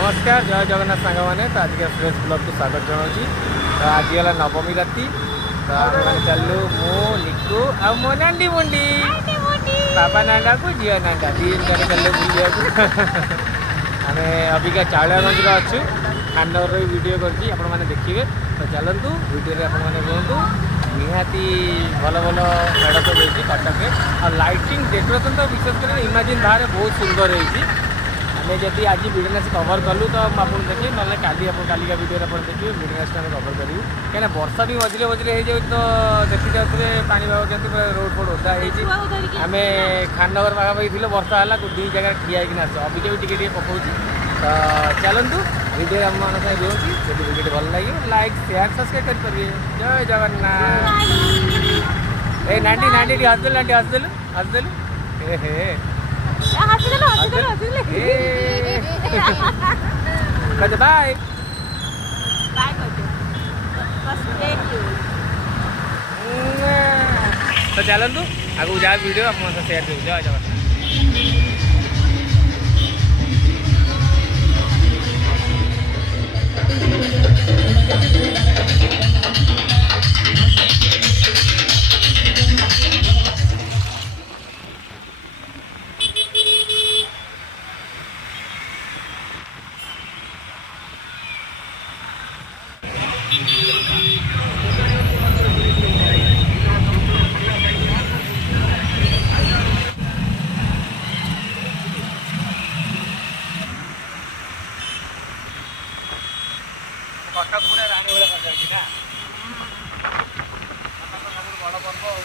नमस्कार जय जगन्नाथ सांग मैंने तो आज के फ्रेश ब्लॉग को स्वागत जनाऊँगी। तो आज है नवमी राति तो आम चलू मु निकू आ मो नांडी मुंडी बाबा नांडा को झील नांडा तीन जन चलू बुलिया आम अबिका चावलियागंज अच्छु खांडवर वीडियो कर देखिए। तो चलतु वीडियो आपने कहतु निहाती भल भल मेढ़ सब होती कटक और लाइटिंग डेकोरेशन तो विशेष कर इमेजिन बाहर बहुत सुंदर होती। आम जब आज वीडियो कवर कलु तो आपको देखिए ना काली का वीडियो आप देखिए वीडियो कवर करूँ कहीं वर्षा भी मझे मझे हो जाए तो देखी जाते पानी भाव के रोड फोड ओदा आम खाननगर पाखापाखि थी वर्षा है दी जगह ठिया आस अबिका भी टे पकाऊँ। तो चलतु वीडियो आम मान रोची जब वीडियो भल लगे लाइक शेयर सब्सक्राइब करेंगे। जय जगन्नाथ। ए नांटी नांटी हसदेलु नांटी हसदेलु हसदेलु ए हे बाय बाय तो चलतु आगे जहाँ वीडियो आप शेयर करें। जय जगन्नाथ। कटक पूरा रानी भाई सजा सब बड़ पर्व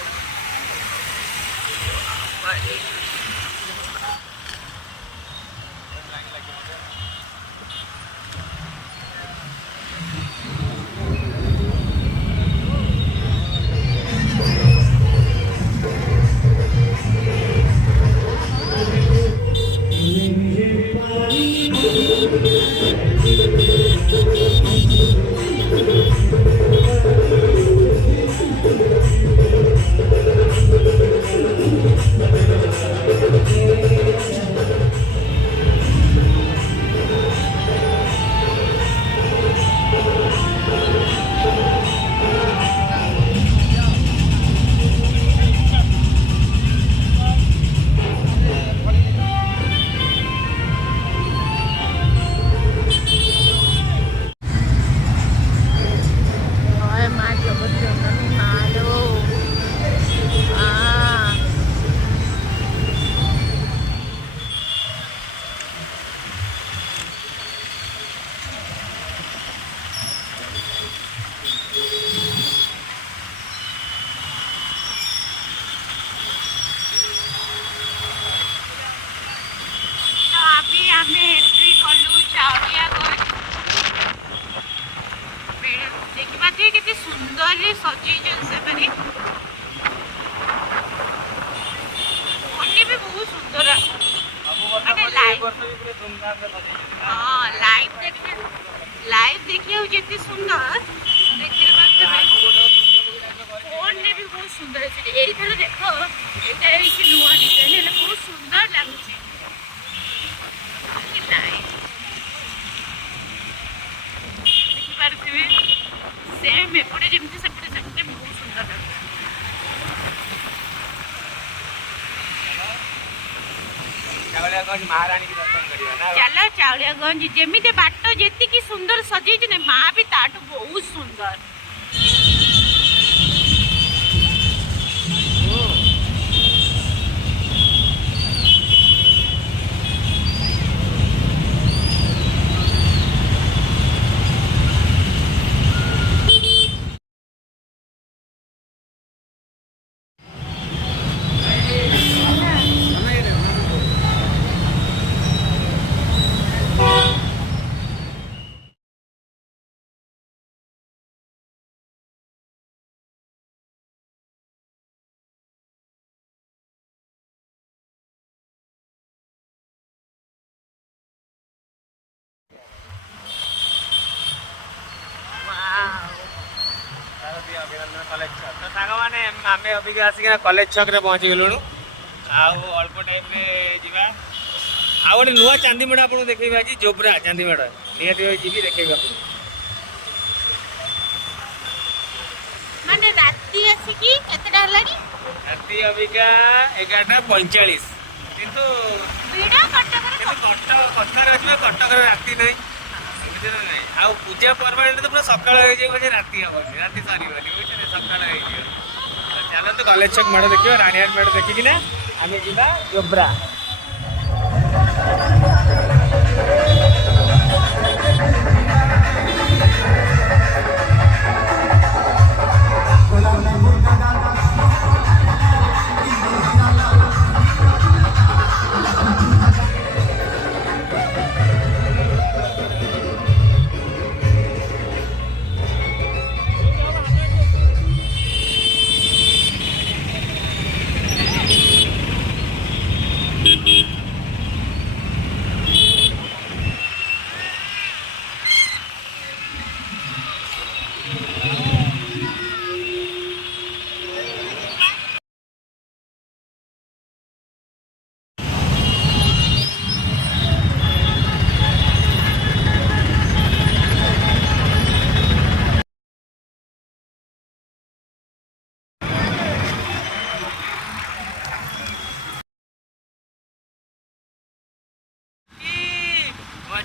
देखिए सुंदर सजी भी बहुत सुंदर लाइव देखिए सुंदर देखिए फोन भी बहुत सुंदर है देख नुआ डिजाइन बहुत सुंदर लगुच देखिपे सेम एपटे जमी सेपटे बहुत सुंदर लगे। महारानी की दर्शन करिया चलो चावलियागंज जमी बाट जी सुंदर सजे माँ भी ताठू बहुत सुंदर। कॉलेज छक तो सांग मैंने आम अभी आसिक कॉलेज छक पहुँची गलुणु अल्प टाइम जी ଆଉ ଗୋଟେ ନୂଆ ଚାନ୍ଦି ମେଢ଼ ଆପଣଙ୍କୁ ଦେଖେଇବି ଆଜି ଜୋବ୍ରା ଚାନ୍ଦି ମେଢ଼ ନିହାତି ଭାବେ ଯିବି ଦେଖେଇବି ଆପଣଙ୍କୁ। ମାନେ ରାତି ଆସିକି କେତେଟା ହେଲାଣି? ରାତି ଅବିକା 11:45 କିନ୍ତୁ କଟକରେ ଆସିବା କଟକରେ ରାତି ନାହିଁ ବୁଝିଲେ ନାହିଁ। ଆଉ ପୂଜା ପର୍ବାଣୀ ତ ପୁରା ସକାଳ ହେଇଯିବ ଯେ ରାତି ହବନି ରାତି ସରିବନି ବୁଝିଲେ ସକାଳ ହେଇଯିବ। ଚାଲନ୍ତୁ କଲେଜ ଛକ ମେଢ଼ ଦେଖିବା ରାଣୀହାଟ ମେଢ଼ ଦେଖିକିନା ଆମେ ଯିବା ଜୋବ୍ରା।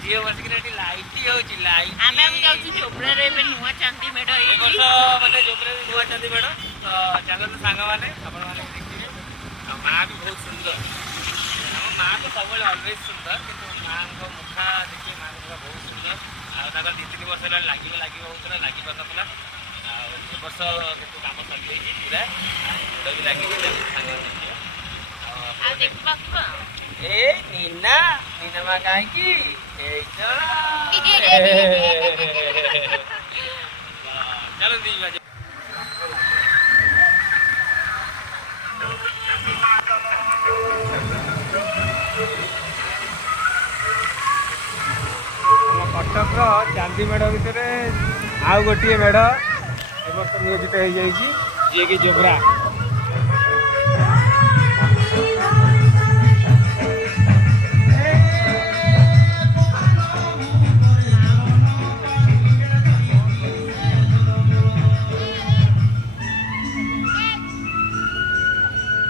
ଝିଅ ବସିକିନା ଏଠି ଲାଇଟ୍ ହଉଛି ଲାଇଟ୍। ଆମେ ବି ଯାଉଛୁ ଜୋବ୍ରାରେ ଏବେ ନୂଆ ଚାନ୍ଦି ମେଢ଼ ଏ ବର୍ଷ ମାନେ ଜୋବ୍ରାରେ ନୂଆ ଚାନ୍ଦି ମେଢ଼ ତ ଚାଲନ୍ତୁ ସାଙ୍ଗମାନେ ଆପଣମାନେ ଦେଖିବେ। ଆଉ ମାଆ ବି ବହୁତ ସୁନ୍ଦର ଆମ ମାଆ ତ ସବୁବେଳେ ଅଲୱେଜ୍ ସୁନ୍ଦର କିନ୍ତୁ ମାଆଙ୍କ ମୁଖା ଦେଖିବେ ମାଆଙ୍କ ମୁଖା ବହୁତ ସୁନ୍ଦର। ଆଉ ତାଙ୍କର 2-3 ବର୍ଷ ହେଲା ଲାଗିବ ହଉଥିଲା ଲାଗିପାରୁନଥିଲା। ଆଉ ଏ ବର୍ଷ କିନ୍ତୁ କାମ ସରିଯାଇଛି ପୁରା ମେଢ଼ ବି ଲାଗିଛି ସାଙ୍ଗମାନେ ଦେଖିବା। ଆଉ ଦେଖିବାକୁ ଏ ନିନା ମା କାହିଁକି ଚାଲନ୍ତୁ ଯିବା। କଟକର ଚାନ୍ଦି ମେଢ଼ ଭିତରେ ଆଉ ଗୋଟିଏ ମେଢ଼ ଏ ବର୍ଷ ନିୟୋଜିତ ହେଇଯାଇଛି ଯିଏକି ଜୋବ୍ରା।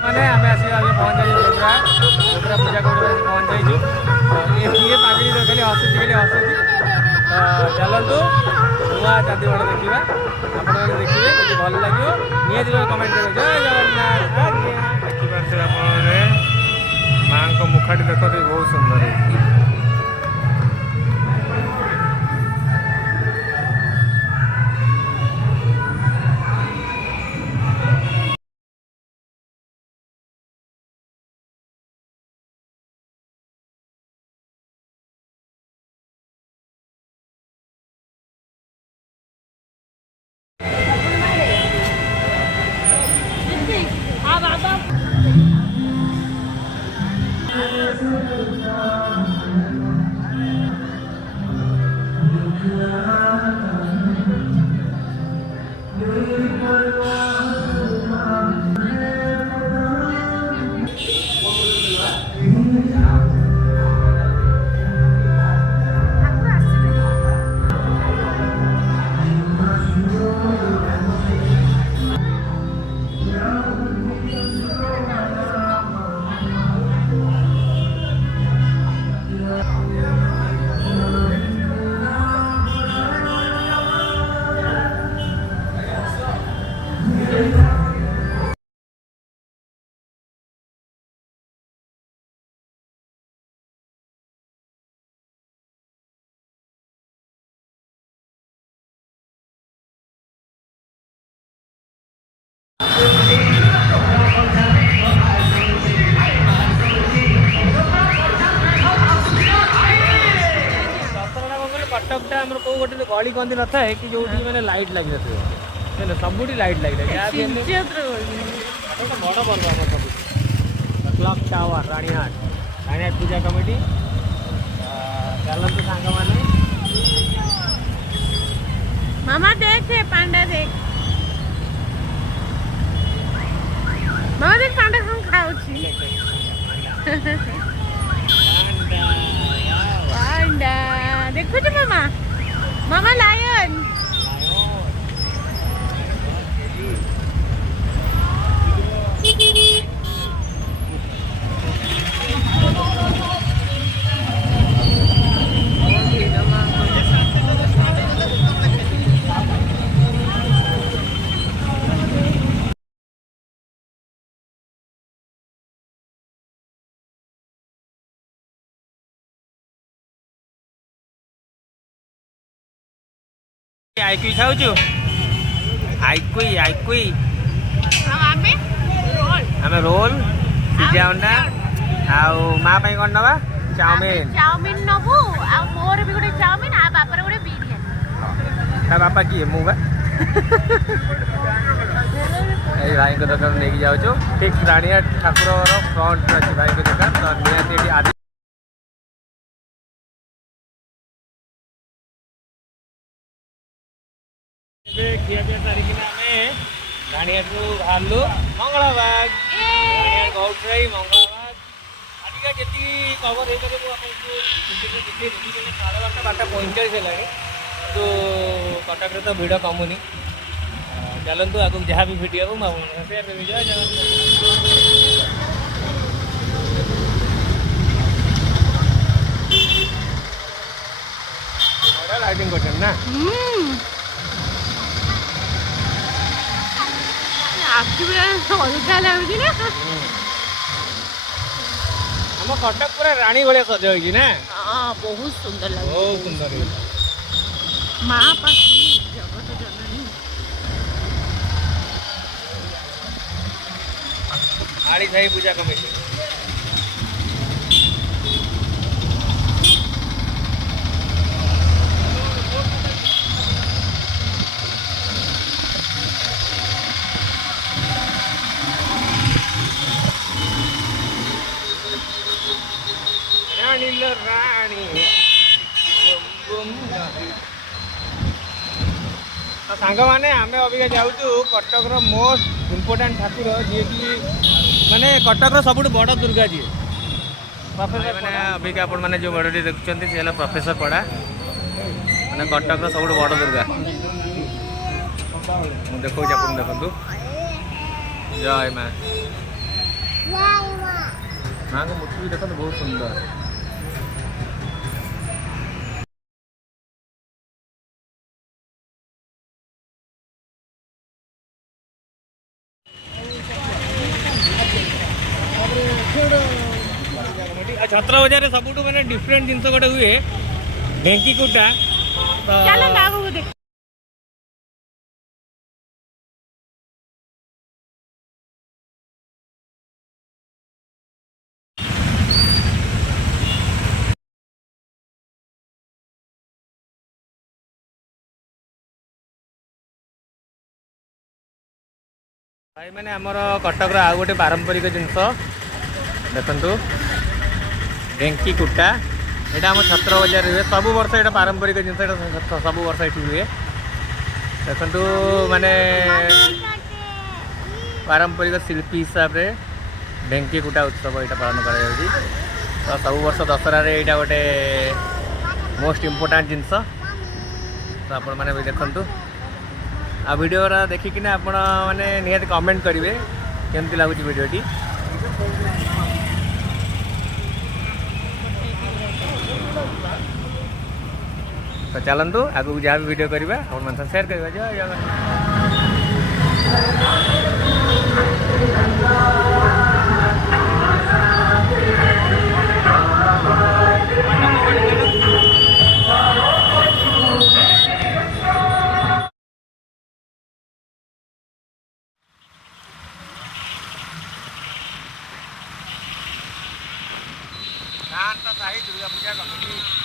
ମାନେ ଆମେ ଆସିକି ଆगे ପହଞ୍ଚାଇଛୁ ଜୋବ୍ରା ପୂଜା କରିବା ପହଞ୍ଚାଇଛୁ। ଇଏ ପାଗିଳି ଖାଲି ହସୁଛି ତ ଚାଲନ୍ତୁ ନୂଆ ଚାନ୍ଦି ମେଢ଼ ଦେଖିବା। ଆପଣମାନେ ଦେଖିବେ ଯଦି ଭଲ ଲାଗିବ ନିହାତି ଭାବେ କମେଣ୍ଟ କରିବେ। ଜୟ ଜଗନ୍ନାଥ। ଦେଖିପାରୁଥିବେ ଆପଣମାନେ ମାଆଙ୍କ ମୁଖାଟି ଦେଖନ୍ତି ବହୁତ ସୁନ୍ଦର ହେଇଛି। कटकटा आम कौ गोटे गली कंदी न था कि जो मैंने लाइट लगी थे सब लाइट लगी बड़ पर्व आम सब क्लॉक टावर राणीहाट पूजा कमिटी चलते सांग मैंने मामा देख पांडा देख मामा देख पांडा हम खाऊची पांडा मामा लायन आइकुई खाऊछु आइकुई आइकुई आमे रोल आमे रोल सिझा अंडा आउ मा पई कोन नबा चाउमिन चाउमिन नबु आ मोर भी गोटे चाउमिन आ बापर गोटे बिरयानी ता बापा की मु बा ए भाई को दुकान लेके जाऊछु ठीक रानिया ठाकुर फ्रंट अछि भाई को दुकान तो नियाती आदि खिया पिया सारिकिना आमे रानियाठू बाहरलु मंगलाबाग रानिया गौठाई मंगलाबाग आजिका जेति कवर हे करे मु आपको देखि देखि 12:45 हेलानी तो कटक रे तो भिड़ कमुनी चलतु आगु जहाँ भी भिडियो को मैं शेयर कर लाइटिंग कर ना अलगा लगुच ना हम कटक पूरा रानी भाया सजा होगी ना हाँ बहुत सुंदर लगे बहुत सुंदर माँ पाखी जगत जननी आड़ी साई पूजा कमिटी रानी सांग मैंने आम अबिका जाऊँ कटक मोस्ट इम्पोर्टाट ठाकुर जी की माने कटक सब बड़ दुर्गा जी मैंने अबिका आप जो बड़ी देखुं सी है प्रोफेसर पड़ा मैंने कटक सब बड़ दुर्गा मुझे देखो देखु जय माँ माँ को मूर्ति भी देखो बहुत सुंदर छत्र बजार सब मैंने डिफरेंट जिन गोटे हुए ढेंकी कुटा तो भाई मैंने आमर कटक आउ गोटे पारंपरिक जिनस देखु ढेंकी कुटा यहाँ आम छत्र बजार हुए सब वर्ष यहाँ पारंपरिक जिन सब वर्ष ये हुए देखु माने पारंपरिक शिल्पी हिसाब से ढेंकी कुटा उत्सव यहाँ पालन कर तो सब वर्ष दशहरा यहाँ गोटे मोस्ट इम्पोर्टाट जिनस तो आपण मैंने भी देखु आ वीडियो देखिकिना आपण माने निहाती कमेंट करेंगे केमती लगुच वीडियोटी तो चलतु आगू जहाँ भी वीडियो करवा आप मन शेयर करवा जय जगन्नाथ दुर्गा पूजा कमिटी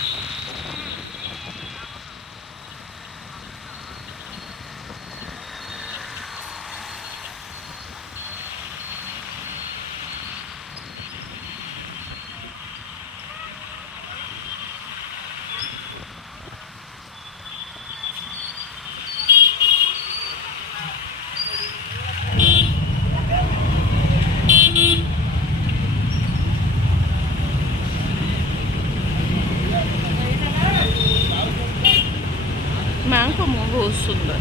बहुत सुंदर।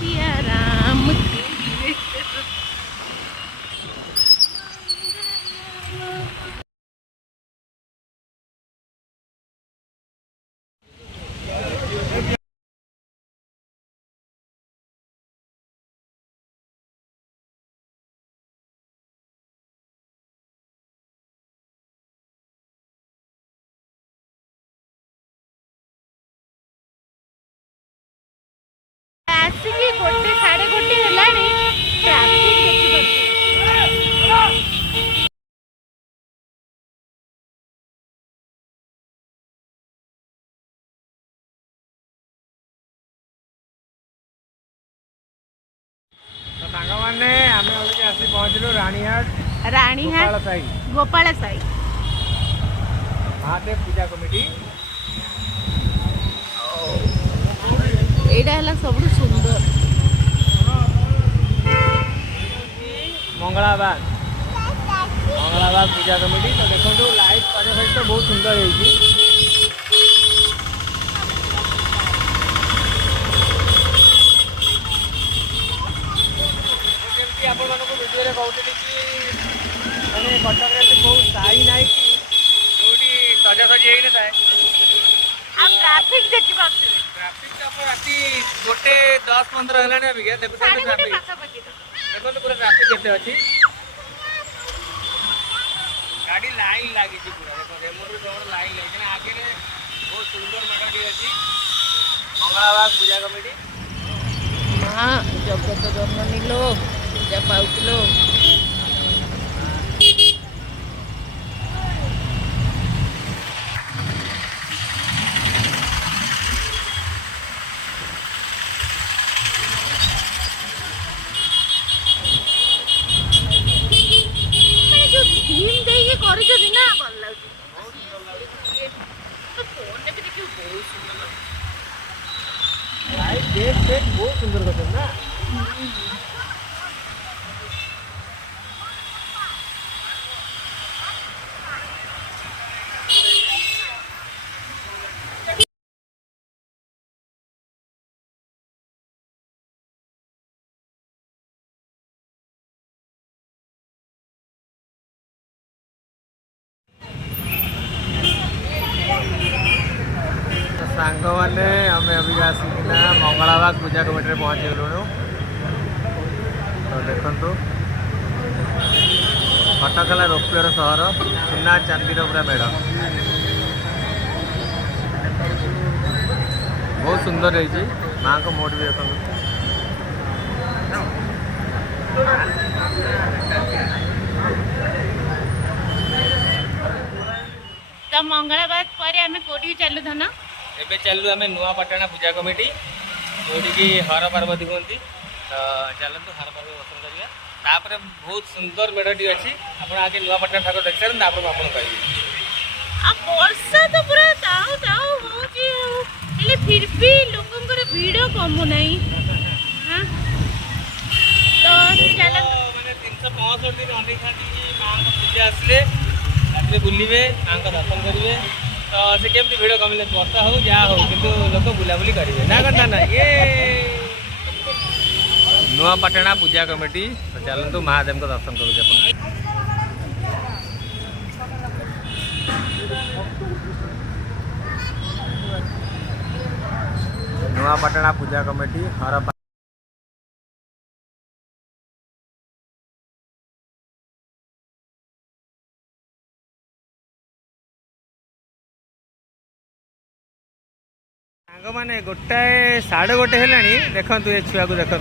सिया राम आसिकी गोटे साढ़े गोटे हेलानी ट्रैफिक देखि तो सांग मैंने आम अभी आसी पहुँचलु रानीहाट रानीहाट साई गोपाल साई महादेव पूजा कमिटी एटा हला सब सुंदर मंगलाबाग पूजा कमिटी। तो देखो लाइट सहित बहुत सुंदर है। आपण मानक वीडियो रे कहते कि मैंने कटक बहुत साई ना कि जोटी सजासजी होई न थाए आ ट्रैफिक देखि बात ट्रैफिक तो अपन राती गोटे 10-15 हेलाने अभी के देखो ट्रैफिक देखो पूरा ट्रैफिक केते अछि गाड़ी लाइन लागी छी पूरा देखो रेमोट रे जोर लाइन लागी ना आगे रे बहुत सुंदर मेलोडी अछि मंगलाबाग पूजा कमिटी। हां जगत जननी लो पूजा पाउतलो बहुत सुंदर करते ना सांग मैंने आम अभी आसिकिना मंगलाबाग पूजा कमिटी पहुँच गलु। तो देखु कटक है रौप्यर सहर सुना चांदी पूरा मेढ़ बहुत सुंदर है। माँ को मोट भी देखो तो मंगलाबाद पर आम कोठी चलु धन एबे चलू आम नुआपाटना पूजा कमिटी जोटि हर पार्वती कहती। तो चलतु हर पार्वती दर्शन करिया तापर बहुत सुंदर मेढ़टी अच्छी आप आगे नुआपाटना ठाकुर देख सारे तापर आपन कहिए आ वर्षा तो पूरा ताऊ ताऊ होची हेले फिर भी लोकंकर भीड़ कमु नहीं। हां तो चल माने 365 दिन अनेक खाती मां को पूजा आसले रात बुलिबे मां को दर्शन करिवे। तो से केमती भिड़ कमिले वर्षा हो जा हो किंतु लोक बुलाबुली करेंगे ना करता ना ये नुआपाटना पूजा कमिटी। तो चलतु महादेव को दर्शन करूँ नुआपाटना पूजा कमिटी हर सांग मैंने गोटाए 1:30 हेलानी देखु ये छुआ को देखु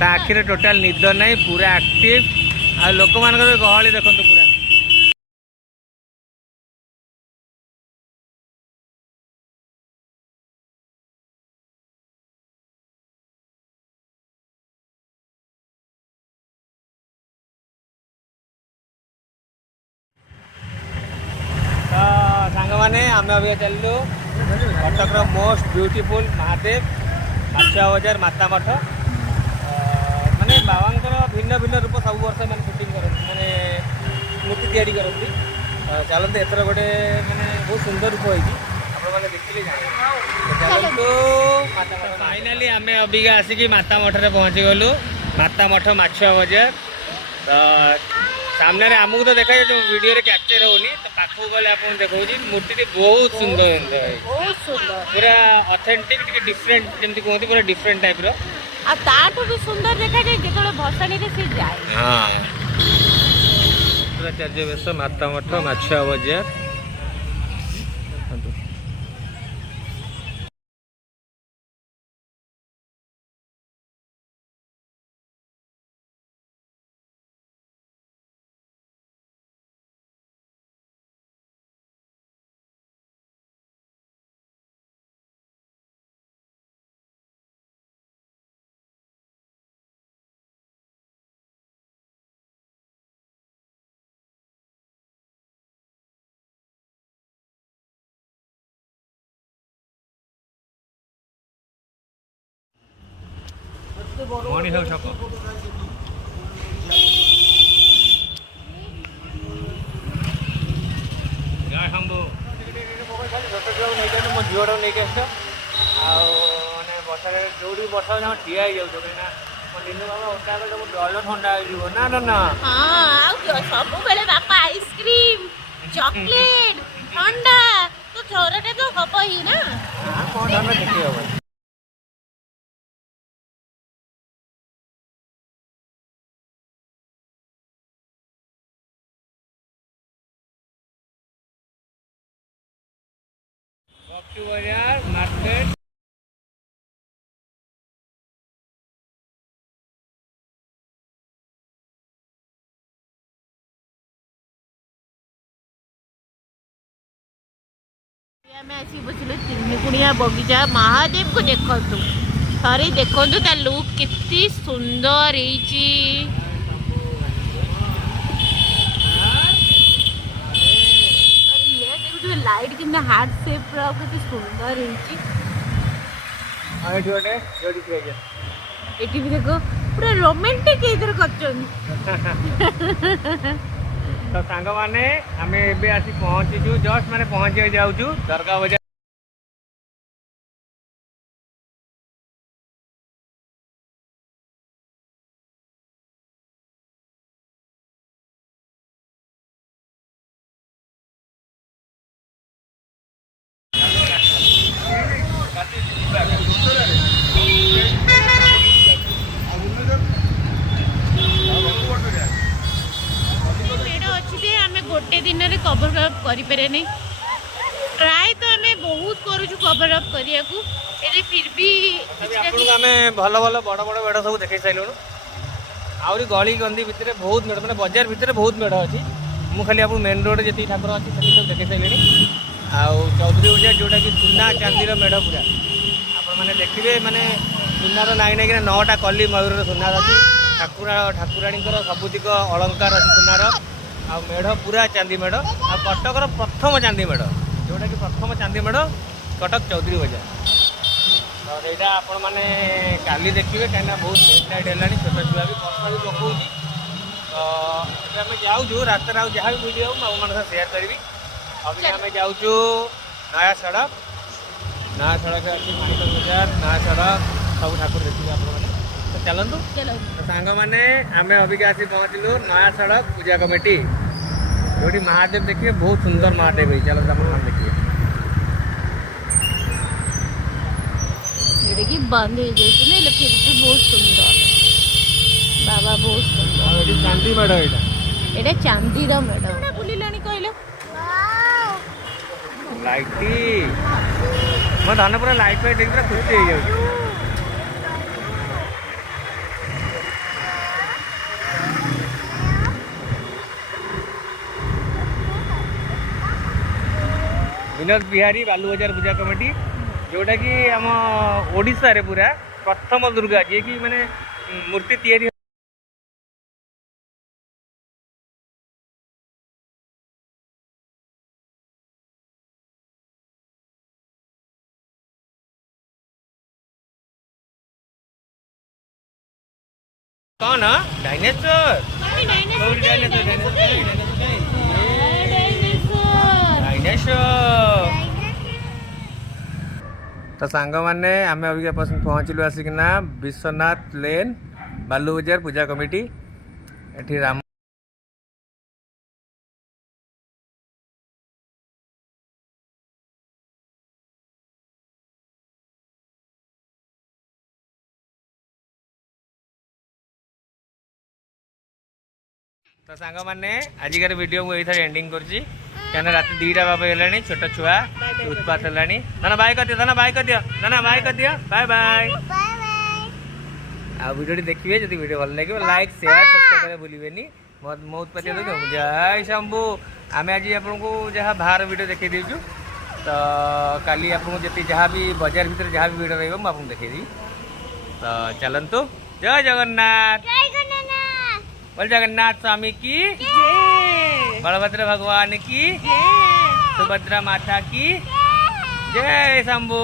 ता आखिरे टोटाल निद नहीं पूरा एक्टिव आ लोक मान गहली देखु पूरा सांग मैंने आम अभी चलू कटक मोस्ट ब्यूटीफुल महादेव माछुआ बजार माता मठ माने बाबा भिन्न भिन्न रूप सब वर्ष मैंने सुटिंग कर माने तैयारी करती चलते एथर गोटे मैंने बहुत सुंदर रूप होगी आपने देखिए चलतु फाइनाली आम अबिका आसिक माता मठरे पहुँची गलु माता मठ माछुआ बजार तो सामने आमको तो देखा जो वीडियो रे कैप्चर होनी तो पाखक गले आप देखा मूर्ति बहुत सुंदर पूरा ऑथेंटिक डिफरेंट जमी कहते पूरा डिफरेंट टाइप रो ताठू भी सुंदर देखा जाए जो भसाणी से जाए। हाँ शुक्राचार्य बेश माता मठ माछुआ बजार मणि हो छक जय शंभु मो झीटा नहीं आस बर्षा जो बर्षा ठिया हो जाऊँ दिन बाबा डल ठंडा हो ना ना ना सब बेले बापा आइसक्रीम चॉकलेट ठंडा तो थोड़ा तो हम ही ना कौन ठंडा देखी हम बाजार मार्केट आसी बसिलु तिनिकुणिया बगीचा महादेव को देखु थरे देखु ता लुक कितनी सुंदर लाइट कि हार्ट शेप कितनी सुंदर ये भी देखो पूरा रोमांटिक इधर कर तो सांग मैंने आम ए आसी पहुँचीचु जस्ट मैंने पहुँचे जाऊँ दरगाह बजार गोटे दिन में कवर अप करें नहीं ट्राए तो आम बहुत करूँ कवर अप करने फिर भी आम भल भल बड़ बड़ मेढ़ सब देख सारे आहरी गली गंदी भितर बहुत मेढ़ मैंने बजार भितर बहुत मेढ़ अच्छी मुझे खाली आप मेन रोड जी ठाकुर अच्छी सब देख सारे आउ चौधरी बजार जोटा कि सुना चांदीर मेढ़ पूरा आपने देखिए माने सुनार नाई नाई 9टा कली मयूर सुनार अच्छी ठाकुराणी सबुतिक अलंकार अच्छी सुनार आ मेढ़ पूरा चांदी मेढ़ आ कटकर प्रथम चांदी मेढ़ जोटा कि प्रथम चांदी मेढ़ कटक चौधरी बजार तो यहाँ आपण मैंने काली देखिए कहीं बहुत लेट नाइट है छोट छुआ भी वर्षा भी पकाऊँ तो आम जाऊँ रास्ते आज जहाँ भी वीडियो मैं सेयार करी अभी आम जाऊँ नया सड़क अच्छी माणिक बजार नया सड़क सब ठाकुर देखिए आप तो चलतु तो सांग मैंने आम अबिका आसी पहुँचलु नया सड़क पूजा कमिटी जो महादेव देखिए बहुत सुंदर महादेव है चलो आप देखिए कि बंद हो जाए फिर भी बहुत सुंदर बाबा बहुत सुंदर चांदी मेढ़ यहाँ चांदीर मेढ़ बुलानी कहल लाइट मो धन पूरा लाइट फाइट पूरा खुशी हो जाए विनोद बिहारी बालुबजार पूजा कमिटी जोटा कि आम ओडिशा रे पूरा प्रथम दुर्गा जी कि माने मूर्ति तैयारी कौन डायनासोर डायनासोर। तो सांग मैंने आम अभी पहुँचलु आसिकना विश्वनाथ लेन बालू बजार पूजा कमिटी एठी राम तो सांग मैंने आजिकार वीडियो मुझे एंडिंग कर रात 2टा बाबा है छोट छुआ उत्पात है ना बाय कर दियो ना बाय कर दियो ना बाय कर दियो बाय बाय आ वीडियो देखिए जब वीडियो भल लगे लाइक शेयर सब्सक्राइब भूलें मो उत्पात जय शंभू आम आज आपको जहाँ बाहर वीडियो देखी दीचु तो काली आपको जी जहाँ भी बजार भीतर जहाँ भी वीडियो रही आपको देखी तो चलतु जय जगन्नाथ बोल जगन्नाथ स्वामी की बलभद्र भगवान की सुभद्रा माता की जय शंभू।